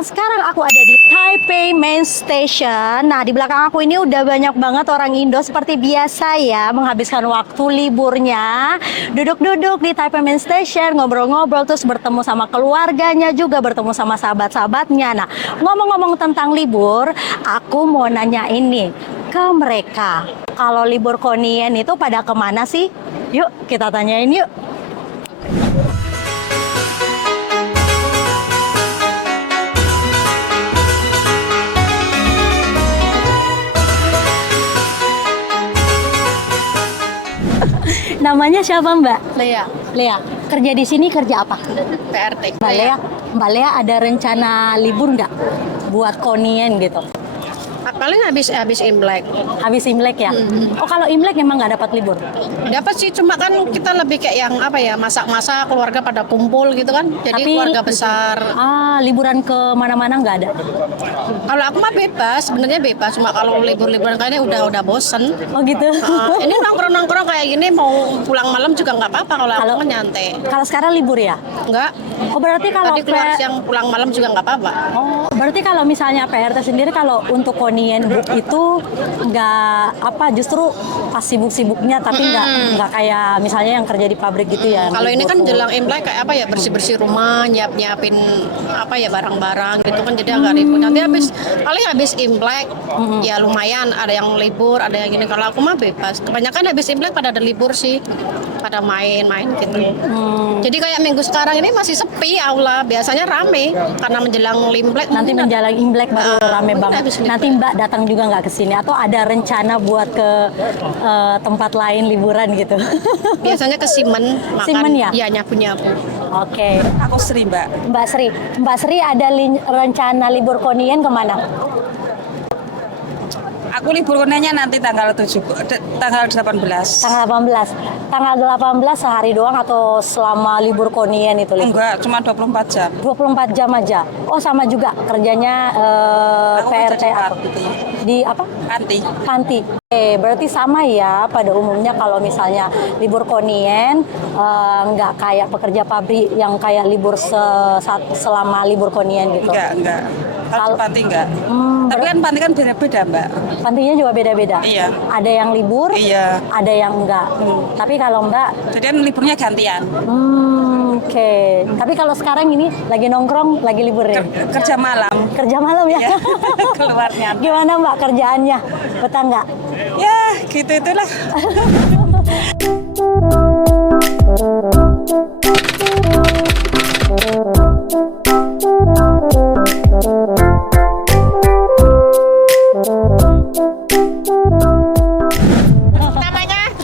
Sekarang aku ada di Taipei Main Station. Nah, di belakang aku ini udah banyak banget orang Indo seperti biasa ya, menghabiskan waktu liburnya duduk-duduk di Taipei Main Station, ngobrol-ngobrol, terus bertemu sama keluarganya juga, bertemu sama sahabat-sahabatnya. Nah, ngomong-ngomong tentang libur, aku mau nanya ini ke mereka. Kalau libur Konien itu pada kemana sih? Yuk, kita tanyain yuk. Namanya siapa Mbak? Lea, Lea. Kerja di sini kerja apa? PRT. Mbak Lea ada rencana libur nggak buat Konien gitu? Paling habis Imlek. Habis Imlek ya? Oh, kalau Imlek memang nggak dapat libur? Dapat sih, cuma kan kita lebih kayak yang apa ya, masak-masak, keluarga pada kumpul gitu kan. Jadi Tapi, keluarga besar. Liburan ke mana-mana nggak ada? Kalau aku mah bebas, sebenarnya bebas. Cuma kalau libur-liburan kayaknya udah bosen. Oh gitu? Ini nongkrong-nongkrong kayak gini mau pulang malam juga nggak apa-apa kalau aku mah nyantai. Kalau sekarang libur ya? Enggak. Oh, berarti kalau Tadi keluar siang pulang malam juga nggak apa-apa. Oh, berarti kalau misalnya PRT sendiri kalau untuk Konien book itu nggak apa, justru pas sibuk-sibuknya, tapi nggak kayak misalnya yang kerja di pabrik gitu ya. Kalau ini libur kan full. jelang Imlek kayak apa ya, bersih-bersih rumah, nyiapin apa ya, barang-barang gitu kan, jadi agak ribut. Nanti paling habis Imlek ya lumayan ada yang libur, ada yang gini. Kalau aku mah bebas. Kebanyakan habis Imlek pada ada libur sih. Pada main-main gitu. Jadi kayak minggu sekarang ini masih sepi aula, biasanya rame karena menjelang Imlek. Nanti menjelang Imlek baru rame banget. habis libur. Nanti Mbak datang juga nggak ke sini atau ada rencana buat ke tempat lain liburan gitu? Biasanya ke Simen makan. Simen ya? Iya, nyapu-nyapu. Oke. Aku Sri, Mbak. Mbak Sri ada rencana libur Konien kemana? Aku libur konenya nanti tanggal 18. Tanggal 18. Tanggal 18 sehari doang atau selama libur Konien itu libur? Enggak, cuma 24 jam. 24 jam aja. Oh, sama juga kerjanya Aku PRT kerja di apa? panti. Di apa? Panti. Berarti sama ya pada umumnya kalau misalnya libur Konien nggak kayak pekerja pabrik yang kayak libur selama libur Konien gitu. Enggak. Kalau di panti enggak. Tapi kan panti kan beda-beda, Mbak. Pantinya juga beda-beda. Iya. Ada yang libur, Iya. ada yang enggak. Tapi kalau Mbak, Jadi kan liburnya gantian. oke. Tapi kalau sekarang ini lagi nongkrong, lagi libur ya? Kerja malam. Kerja malam ya? Iya. Keluarnya. Gimana Mbak kerjaannya? Betah nggak? Ya, gitu itulah.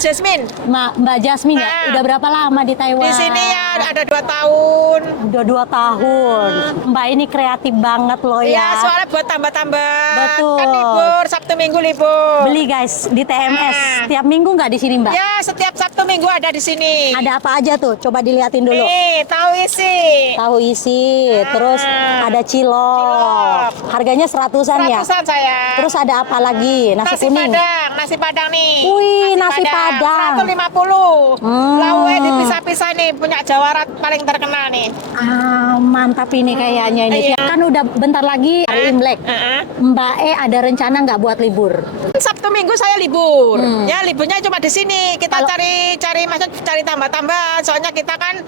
Jasmine. Mbak Jasmine ya? Udah berapa lama di Taiwan? Di sini ya ada 2 tahun. Udah 2 tahun. Mbak ini kreatif banget loh ya. Iya, soalnya buat tambah-tambah. Betul. Kan libur, Sabtu Minggu libur. Beli guys di TMS. Setiap minggu nggak di sini Mbak? Ya, setiap Sabtu Minggu ada di sini. Ada apa aja tuh? Coba dilihatin dulu. Nih, tahu isi. Tahu isi, terus ada cilok. Harganya 100-an ya? 100-an saya. Terus ada apa lagi? Nasi kuning. Nasi Padang nih. Wih, nasi Padang. 150. Lauknya Hmm. dipisah-pisah nih, punya Jawa paling terkenal nih. Mantap ini kayaknya ini. Iya. Kan udah bentar lagi hari Imlek. Mbak ada rencana nggak buat libur? Sabtu Minggu saya libur. Ya, liburnya cuma di sini. Kita cari tambah-tambah. Soalnya kita kan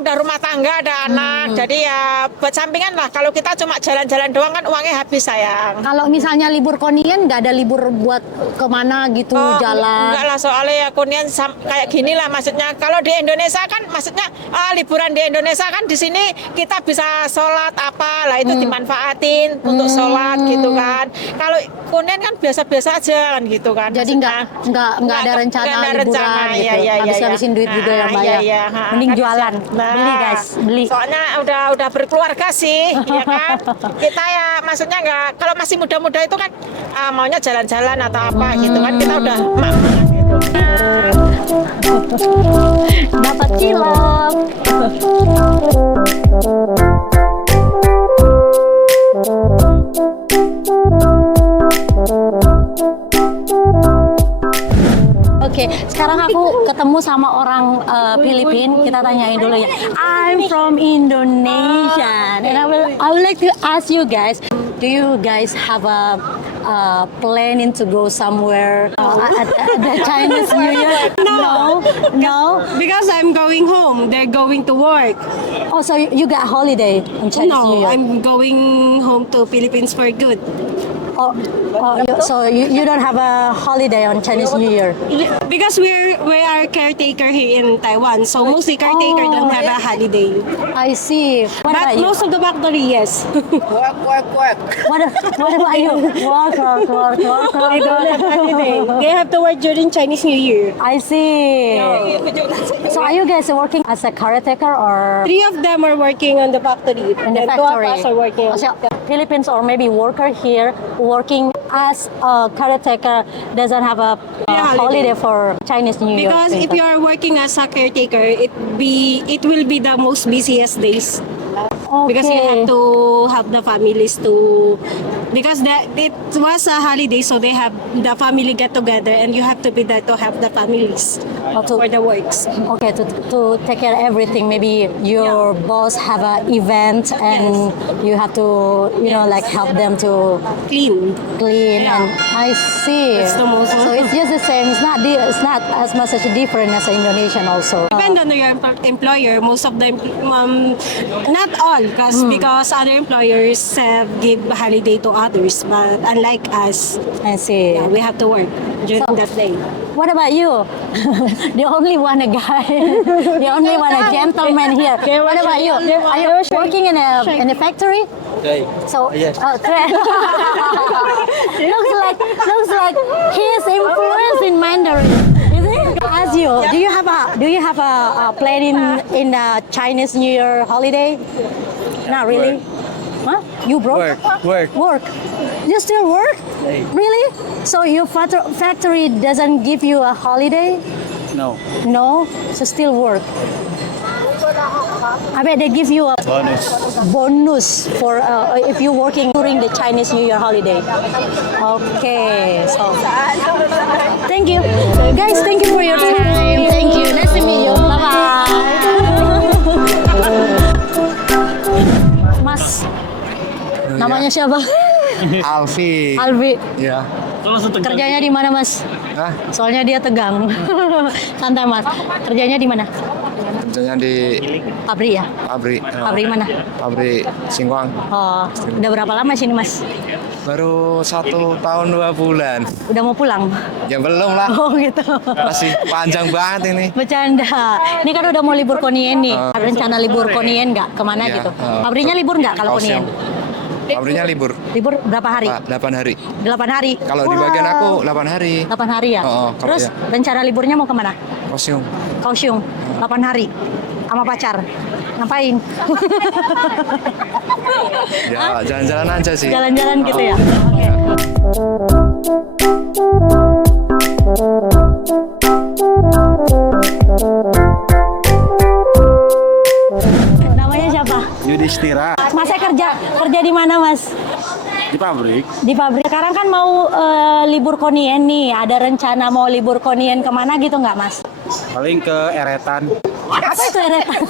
udah rumah tangga, ada anak. Jadi ya buat sampingan lah. Kalau kita cuma jalan-jalan doang kan uangnya habis, sayang. Kalau misalnya libur Konien nggak ada libur buat kemana gitu jalan? Enggak lah, soalnya ya Konien kayak gini lah maksudnya. Kalau di Indonesia kan maksudnya liburan di Indonesia kan di sini kita bisa sholat apa lah, itu dimanfaatin untuk sholat gitu kan. Kalau Konien kan biasa-biasa aja kan gitu kan. Jadi nggak ada rencana liburan gitu. Habis-habisin duit juga ya Mbak ya. Mending jualan. Beli guys, beli. Soalnya udah berkeluarga sih, ya kan. Kita ya maksudnya nggak, kalau masih muda-muda itu kan maunya jalan-jalan atau apa gitu kan. Kita udah gitu. Dapat cilok. Oke, sekarang aku ketemu sama orang Filipin. Kita tanyain dulu ya. I'm from Indonesia, and I would like to ask you guys, do you guys have a planning to go somewhere at the Chinese New Year? No. Because I'm going home, they're going to work. Oh, so you got holiday on Chinese New No, Year? I'm going home to Philippines for good. So you don't have a holiday on Chinese New Year? Because we are caretaker here in Taiwan, so mostly caretaker don't have a holiday. I see. What But about you? most of the factory, yes. What about you? Work. They don't have holiday. They have to work during Chinese New Year. I see. So are you guys working as a caretaker or 3 of them are working on the factory, in the and 2 factory? of us are working on So, Philippines or maybe worker here working as a caretaker doesn't have a holiday for Chinese New Year. Because if you are working as a caretaker, it will be the most busiest days. Because you have to have the families to, because it was a holiday, so they have the family get together, and you have to be there to have the families for the works. Okay, to take care of everything. Maybe your boss have an event and you have to, like help them to Clean. clean. And I see. That's the most- So it's just the same. It's not as much as different as Indonesian also. Depend on your employer. Most of them, not all, because other employers give holiday to others, but unlike us, I see. we have to work during that day. What about you? The only one a guy, the only one a gentleman here. What about you? Are you working in a factory? So looks like he's influenced in Mandarin. Is it? Ask you, do you have a plan in the Chinese New Year holiday? Not really. Huh? You broke? Work. You still work? Really? So your factory doesn't give you a holiday? No. No? So still work. I bet they give you a bonus for if you're working during the Chinese New Year holiday. Okay, so thank you, guys. Thank you for your time. Thank you. Nice to meet you. Bye bye. Mas, namanya siapa? Alfi. Alvi. Ya. Kerjanya di mana, Mas? Hah? Soalnya dia tegang. Santai, Mas. Kerjanya di mana? Kerjanya di Pabrik ya? pabrik. Pabrik mana? Pabrik Singkong. Oh, udah berapa lama sini, Mas? Baru 1 tahun 2 bulan. Udah mau pulang? Ya belum lah. Oh gitu. Masih panjang banget ini. Bercanda. Ini kan udah mau libur Konien nih. Ada rencana libur Konien nggak? Kemana Iya, gitu? Pabriknya libur nggak kalau Konien? Pabriknya libur. Libur berapa hari? 8 hari. 8 hari. Kalau di bagian aku 8 hari. 8 hari ya? Kalau Terus dia. rencana liburnya mau kemana? Kosium. Kaohsiung. 8 hari. Sama pacar. Ngapain? Ya jalan-jalan aja sih. Jalan-jalan gitu ya? Oke. Namanya siapa? Yudhistira Masnya kerja di mana, Mas? di pabrik. Di pabrik. Sekarang kan mau libur Konien nih. Ada rencana mau libur Konien kemana gitu nggak, Mas? Paling ke Eretan. Apa itu eretan?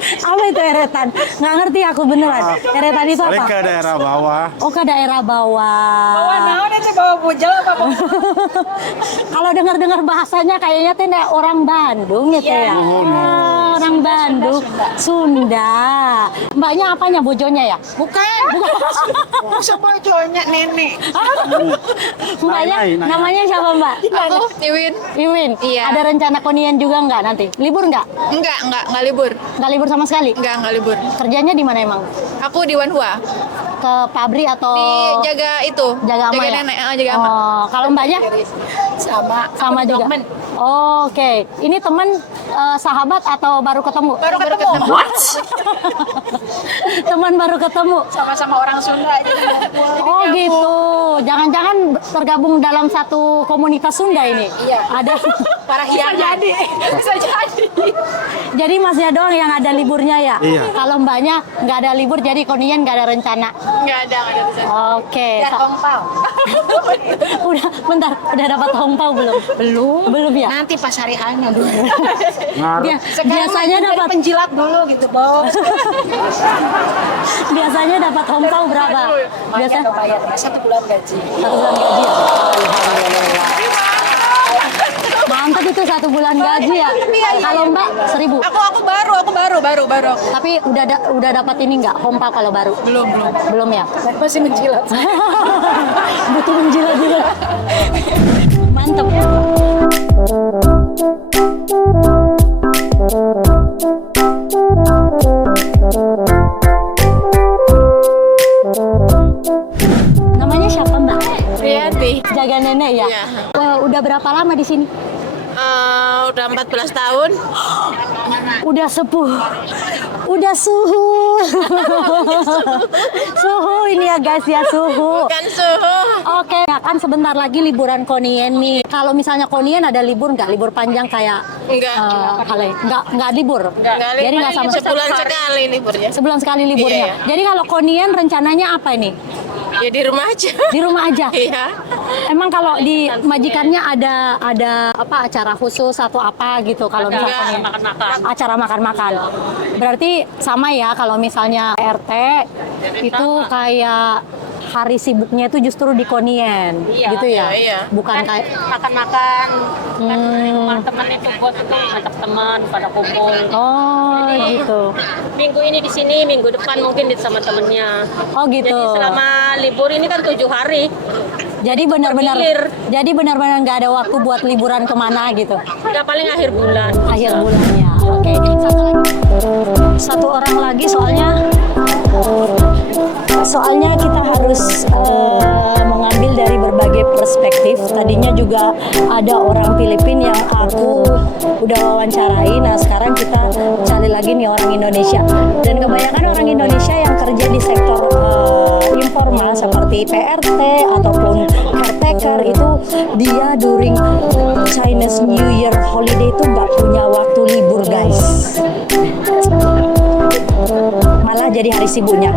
Apa itu eretan? Nggak ngerti aku beneran. Eretan itu Paling apa? ke daerah bawah. Oh, ke daerah bawah. bawa bujel apa? Kalau dengar-dengar bahasanya kayaknya tuh nek orang Bandung gitu ya. Ah, orang Bandung, Sunda. Mbaknya apanya, bojonya ya? Bukan. Masa bojonya nenek. Mbaknya Nai. namanya siapa, Mbak? Aku Iwin. Iwin. Iya. Ada rencana Konien juga nggak nanti? Libur nggak? Enggak libur. Nggak libur sama sekali? Enggak libur. Kerjanya di mana emang? Aku di Wanhua. Ke pabrik atau Di jaga itu. jaga ama ya? nenek, jaga ama. Oh, kalau mbaknya sama juga. Oh, oke. Ini teman sahabat atau baru ketemu? Baru ketemu. Teman baru ketemu. Sama-sama orang Sunda aja. Oh gitu. Jangan-jangan tergabung dalam satu komunitas Sunda ini. Iya. Ada Parahyangan. Jadi. Bisa jadi. Jadi masnya doang yang ada liburnya ya? Iya. Kalau mbaknya nggak ada libur, jadi Konian nggak ada rencana? Nggak ada bisa. Oke. Ya, kompal. Udah, bentar. Udah dapat hongpao belum? Belum ya? Nanti pas hari hanya dulu. Biasanya dapat penjilat dulu gitu, Bos. biasanya dapat hongpao berapa? Biasanya bayar 1 bulan gaji. 1 bulan gaji ya? Alhamdulillah. Mantap itu 1 bulan gaji ya? Kalau mbak 1.000? Aku baru. Tapi udah dapat ini nggak hongpao kalau baru? Belum ya? Masih menjilat. Butuh menjilat juga. Mantap. Namanya siapa mbak? Riyati. Jaga nenek ya? Iya. Udah berapa lama di sini? Udah 14 tahun. Udah sepuh. Udah suhu. Suhu ini ya guys ya, suhu. Kan suhu. Oke, nah kan sebentar lagi liburan Konien nih. Kalau misalnya Konien ada libur nggak? Libur panjang kayak Enggak. nggak libur. Jadi nggak sama sebulan sekali liburnya. sebulan sekali liburnya. Iya. Jadi kalau Konien rencananya apa ini? Ya di rumah aja. Di rumah aja. Iya. Emang kalau di majikannya ada apa acara khusus atau apa gitu kalau misalnya makan-makan. acara makan-makan. Berarti sama ya kalau misalnya RT itu kayak hari sibuknya itu justru di Konien gitu ya. iya. Bukan kayak makan-makan kan di rumah teman itu buat ngajak teman pada kumpul. oh gitu. Minggu ini di sini, minggu depan mungkin di sama temennya. Oh gitu. Jadi selama libur ini kan 7 hari. Jadi benar-benar Bergilir. jadi benar-benar nggak ada waktu buat liburan kemana gitu. Udah paling akhir bulan. Akhir bulannya. Oke. Satu orang lagi soalnya kita harus mengambil dari berbagai perspektif. Tadinya juga ada orang Filipina yang aku udah wawancarai. Nah sekarang kita cari lagi nih orang Indonesia. Dan kebanyakan orang Indonesia yang kerja di sektor informal seperti PRT ataupun caretaker itu dia during Chinese New Year holiday itu nggak punya waktu libur guys. Malah jadi hari sibuknya.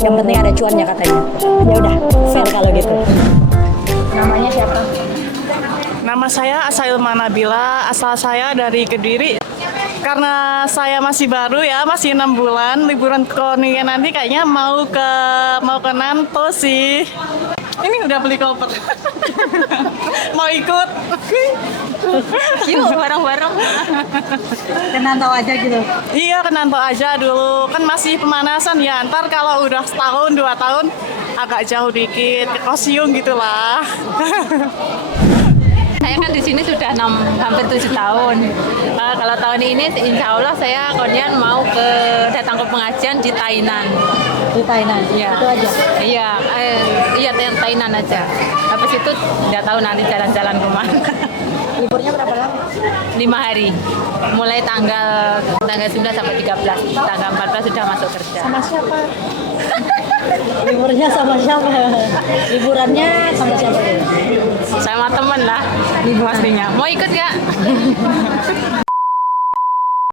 Yang penting ada cuannya katanya. Ya udah, fair kalau gitu. Namanya siapa? Nama saya Asailma Nabila, asal saya dari Kediri. Karena saya masih baru ya, masih 6 bulan, liburan Konien nanti kayaknya mau ke Nanto sih. Ini udah beli koper. Mau ikut. Yuk bareng-bareng. Kenantau aja gitu. Iya, ke Nanto aja dulu. Kan masih pemanasan ya, ntar kalau udah setahun, 2 tahun agak jauh dikit, ke Kosiung gitulah. Saya kan di sini sudah hampir 7 tahun. Kalau tahun ini insya Allah saya Konien mau datang ke pengajian di Tainan. Di Thailand. Iya. Itu aja. Iya Tainan aja. Habis itu nggak tahu nanti jalan-jalan kemana. Liburnya berapa lama? 5 hari. Mulai tanggal 9 sampai 13. Tanggal 14 sudah masuk kerja. Sama siapa? Liburnya sama siapa? Liburannya sama siapa? Sama temen lah pastinya. Mau ikut nggak?